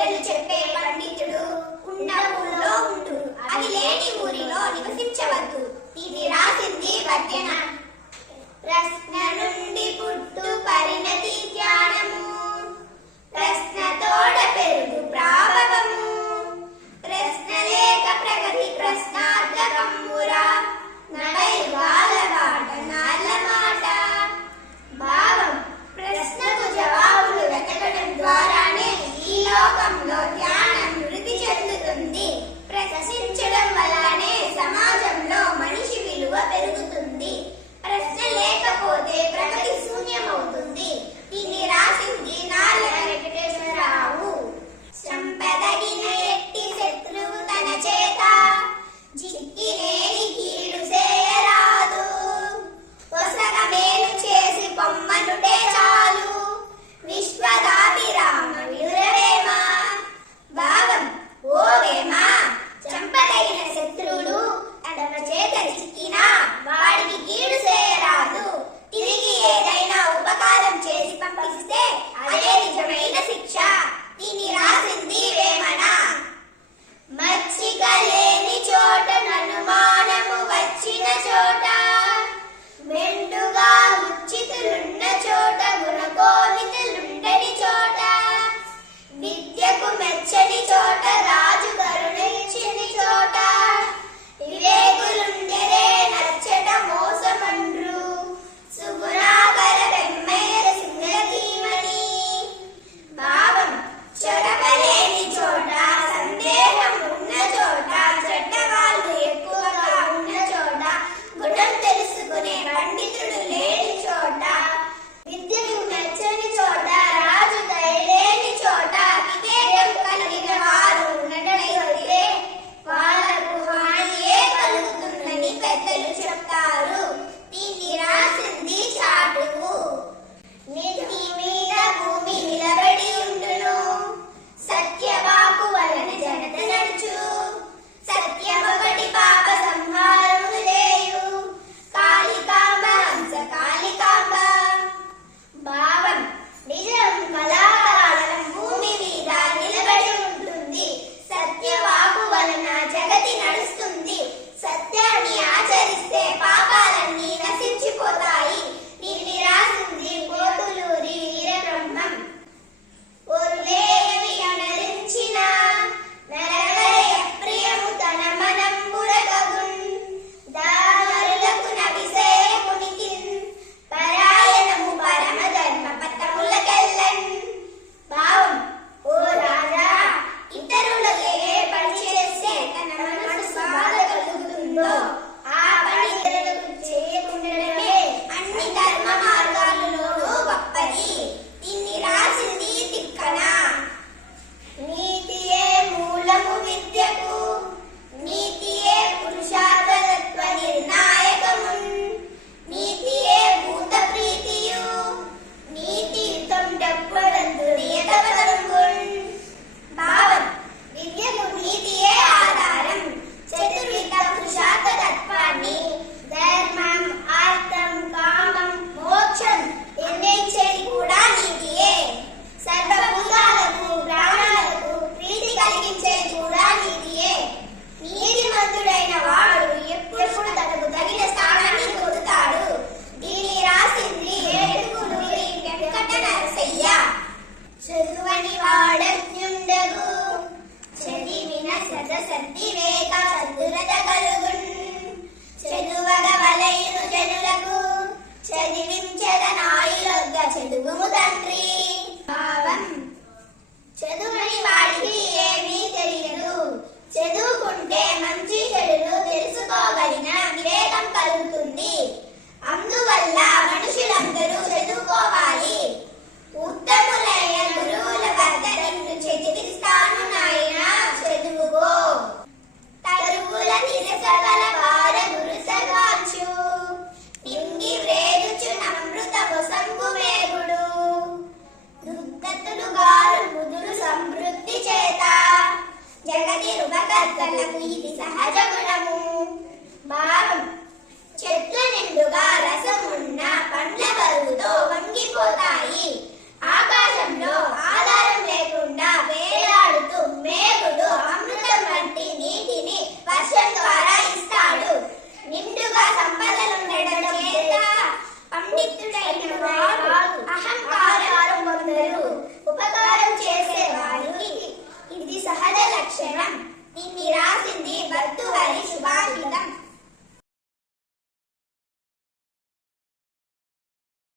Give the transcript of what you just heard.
పెద్దలు చెప్పే పండితుడు ఉన్న ఊళ్ళో అది లేని ఊరిలో నివసించవద్దు. ఇది రాసింది వద్దన ప్రశ్న నుండి పుట్టు